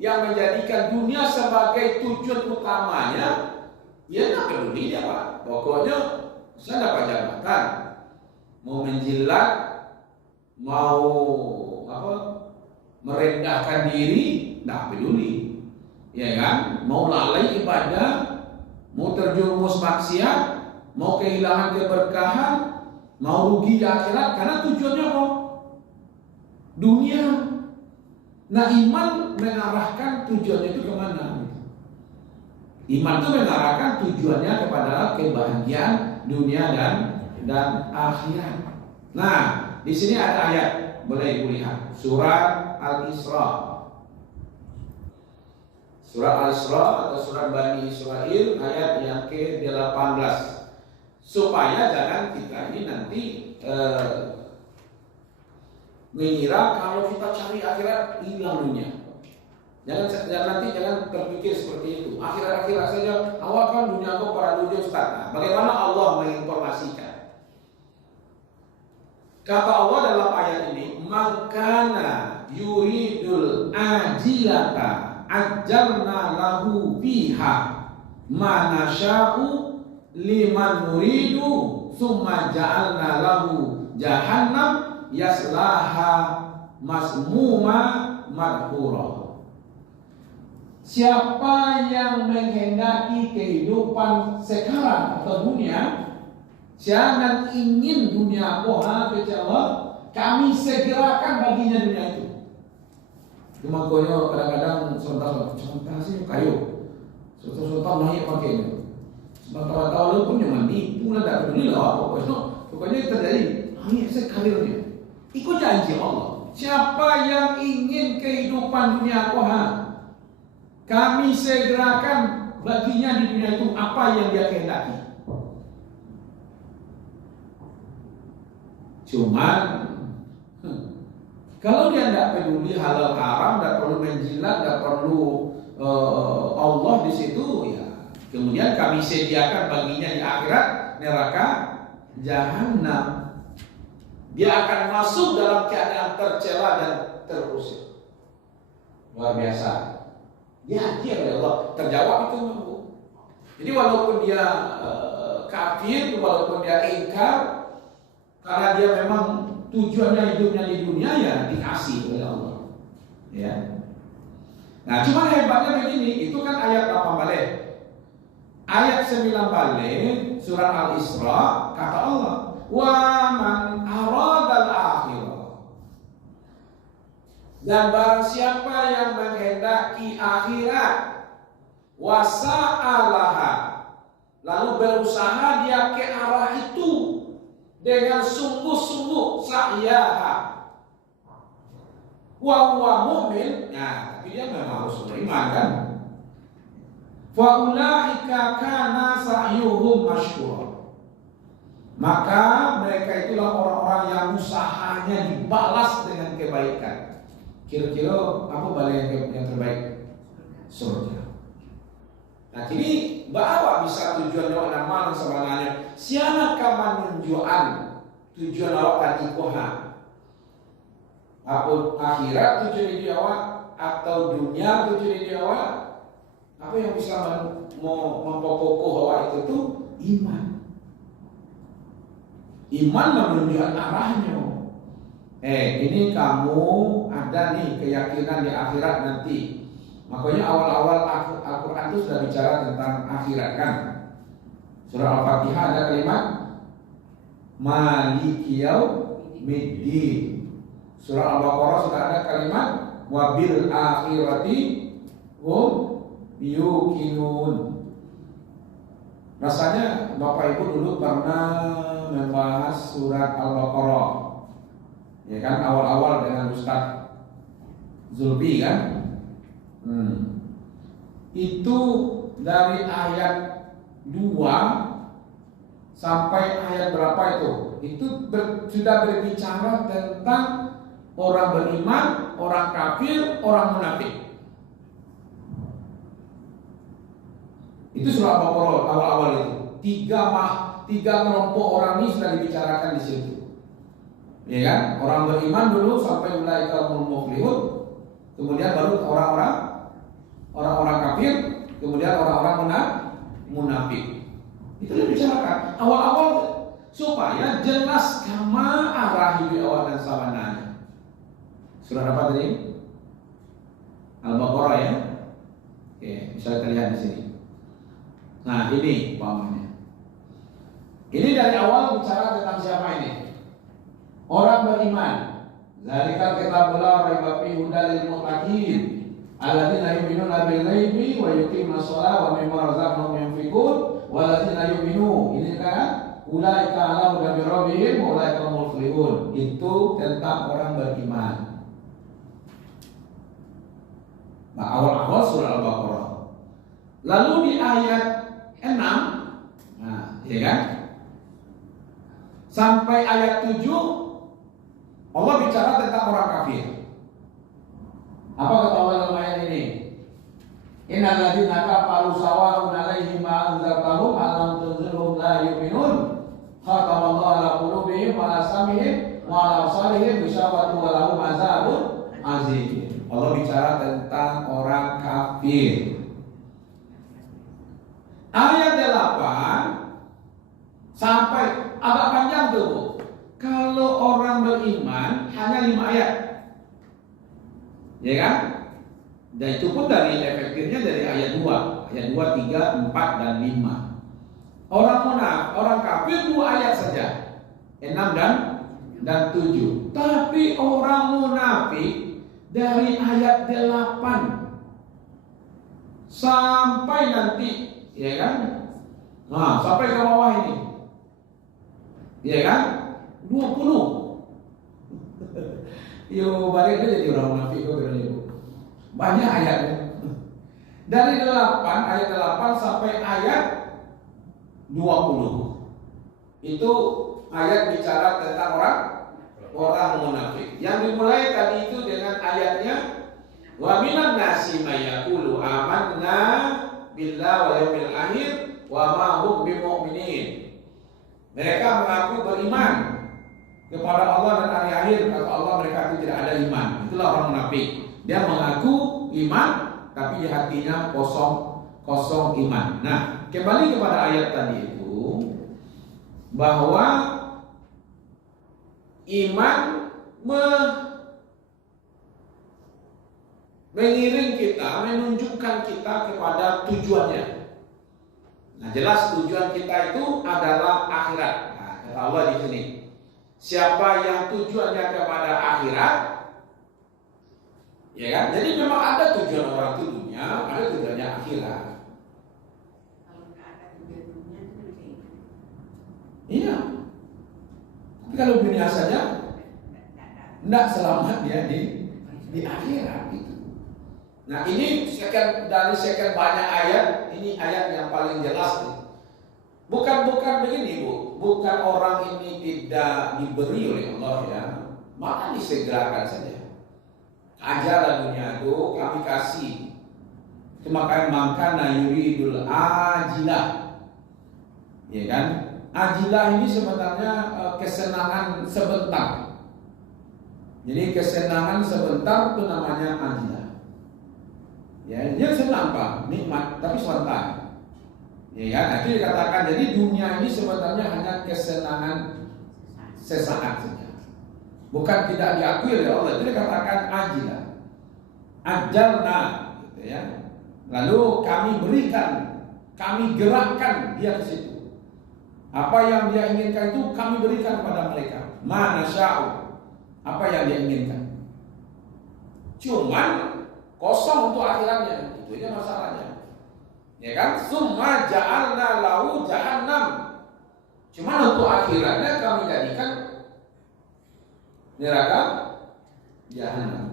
yang menjadikan dunia sebagai tujuan utamanya, ya tak peduli dia Pak. Pokoknya saya dapat jabatan, mau menjilat, mau merendahkan diri, tak peduli, ya kan? Mau lalai ibadah, mau terjerumus maksiat, mau kehilangan keberkahan, mau rugi di akhirat, karena tujuannya apa? Dunia. Nah, iman mengarahkan tujuannya itu kemana? Iman itu mengarahkan tujuannya kepada kebahagiaan dunia dan akhirat. Nah, di sini ada ayat, boleh dilihat, surat Al-Isra. Surat Al-Isra atau surat Bani Israel ayat yang ke-18. Supaya jangan kita ini nanti mengira kalau kita cari akhirat hilang dunia. Jangan terpikir seperti itu. Akhirat saja, awal kan dunia kok para dunia Ustaz. Nah, bagaimana Allah menginformasikan? Kata Allah dalam ayat ini, "Makana yuridul ajilata ajjalna lahu fiha ma nasya'u liman nuridu summa ja'alna lahu jahannam yaslaha masmuma madhura." Siapa yang menghendaki kehidupan sekarang atau dunia, jangan ingin dunia boha kepada Allah, kami segerakan baginya dunia itu. Cuma koyo kadang-kadang contoh sih kayu, contoh naik pakai ini. Sementara tahun pun yang mandi, pula tak peduli lah pokoknya terjadi. Ini sekarirnya. Ikut janji Allah. Siapa yang ingin kehidupan dunia boha, kami segerakan baginya di dunia itu apa yang dia kehendaki. Cuman kalau dia tidak peduli halal haram, tidak perlu menjilat, tidak perlu Allah di situ, ya. Kemudian kami sediakan baginya di akhirat neraka jahanam. Dia akan masuk dalam keadaan tercela dan terusir. Luar biasa. Dia oleh Allah terjawab itu. Jadi walaupun dia kafir, walaupun dia ingkar, karena dia memang tujuannya hidupnya di dunia, ya dikasih oleh Allah. Ya. Nah, cuma hebatnya begini, itu kan ayat 8 balik. Ayat 9 balik surah Al-Isra kata Allah, "Wa man aradal akhirah." Dan barang siapa yang menghendaki akhirat, wasa'alaha, lalu berusaha dia ke arah itu dengan sungguh-sungguh, sa'yaha, wa huwa mu'min, nah tapi dia memang harus beriman kan. Fa ulaika kana sa'yuhum masykura. Maka mereka itulah orang-orang yang usahanya dibalas dengan kebaikan. Kira-kira apa balik yang terbaik? Surga. Nah, kini bahwa bisa tujuan awak nama sebenarnya siapa menunjukkan tujuan awak tadi koha? Apa akhirat tujuan dia awak atau dunia tujuan dia awak? Apa yang bisa mempokokoh awak itu tuh iman. Iman menunjukkan arahnya. Ini kamu ada nih keyakinan di akhirat nanti. Makanya awal-awal Al-Quran itu sudah bicara tentang akhirat kan. Surah Al-Fatihah ada kalimat Maliki Yaumiddin. Surah Al-Baqarah sudah ada kalimat Wabil akhirati hum yuqinun. Rasanya Bapak Ibu dulu pernah membahas surat Al-Baqarah. Ya kan, awal-awal dengan Ustaz Zulfi kan. Itu dari ayat 2 sampai ayat berapa itu? Itu sudah berbicara tentang orang beriman, orang kafir, orang munafik. Itu surah Al-Baqarah awal-awal itu. Tiga kelompok orang ini sudah dibicarakan di situ. Ya kan? Orang beriman dulu sampai ulaika humul muflihun. Kemudian baru orang-orang orang-orang kafir, kemudian orang-orang munafik. Itu yang dibicarakan awal-awal supaya jelas kama arah hidup awal dan sawananya. Surah apa tadi? Al-Baqarah ya. Oke, bisa kita lihat di sini. Nah, ini umpamanya. Ini dari awal bicara tentang siapa ini? Orang beriman. Zalikal kitabul la raiba fihi hudal lil muttaqin alladzina yu'minuna bil ghaibi wa yuqimuna sholata wa mimma razaqnahum yunfiqun walladzina yu'minu. Ini kan ulaika ala hudan min rabbihim wa ulaika humul muflihun. Itu tentang orang beriman. Nah, awal-awal surah Al-Baqarah. Lalu di ayat 6, nah, ya kan? Sampai ayat 7 Allah bicara tentang orang kafir. Apa kata Allah dalam ayat ini? Innal ladzina kafaru sawa'un 'alaihim ma anzartahum alam tunzirhum la yu'minun. Khatamallahu 'ala qulubihim wa 'ala sam'ihim wa 'ala absarihim ghishawatun wa lahum 'adzabun 'adzim. Allah bicara tentang orang kafir. Ayat 8 sampai agak panjang tuh. Kalau orang beriman hanya 5 ayat. Ya kan? Dan itu pun dari efektifnya dari ayat 2. Ayat 2, 3, 4 dan 5. Orang munafik, orang kafir 2 ayat saja. 6 dan 7. Tapi orang munafik dari ayat 8 sampai nanti, ya kan? Nah, sampai ke bawah ini. Ya kan? 20. Yo, balik dia jadi orang munafik kok gitu. Banyak ayatnya. Dari 8, ayat 8 sampai ayat 20. Itu ayat bicara tentang orang munafik. Yang dimulai tadi itu dengan ayatnya wa minan nasi may yaqulu amanna billahi wal yawmil akhir wa ma hum bimu'minin. Mereka mengaku beriman kepada Allah dan hari akhir, kata Allah mereka itu tidak ada iman. Itulah orang munafik. Dia mengaku iman tapi di hatinya kosong iman. Nah, kembali kepada ayat tadi itu bahwa iman mengiring kita, menunjukkan kita kepada tujuannya. Nah, jelas tujuan kita itu adalah akhirat. Nah, kata Allah di sini, siapa yang tujuannya kepada akhirat, ya kan? Jadi memang ada tujuan orang itu dunia, ada tujuannya akhirat. Kalau nggak ada tujuan dunia itu bisa. Iya. Tapi kalau dunia saja, tidak selamat dia di akhirat itu. Nah, ini dari sekian banyak ayat, ini ayat yang paling jelas nih. Bukan begini, Bu. Bukan orang ini tidak diberi oleh Allah ya, maka disegerakan saja. Ajar dunia itu kami kasih. Makanya yuridul ajilah. Ya kan? Ajilah ini sebenarnya kesenangan sebentar. Jadi kesenangan sebentar itu namanya ajilah. Ya, dia senang Pak, nikmat, tapi sebentar. Ya kan? Nanti dikatakan jadi dunia ini sebenarnya hanya kesenangan sesaat saja. Bukan tidak diakui oleh Allah. Itu dikatakan ajilah. Ajalna, gitu ya. Lalu kami berikan, kami gerakkan dia ke situ. Apa yang dia inginkan itu kami berikan kepada mereka. Mana sya'u, apa yang dia inginkan. Cuman kosong untuk akhiratnya, itu aja masalahnya. Ya kan? Summa ja'alna lahu jahannam. Cuman untuk akhiratnya kami jadikan neraka jahannam.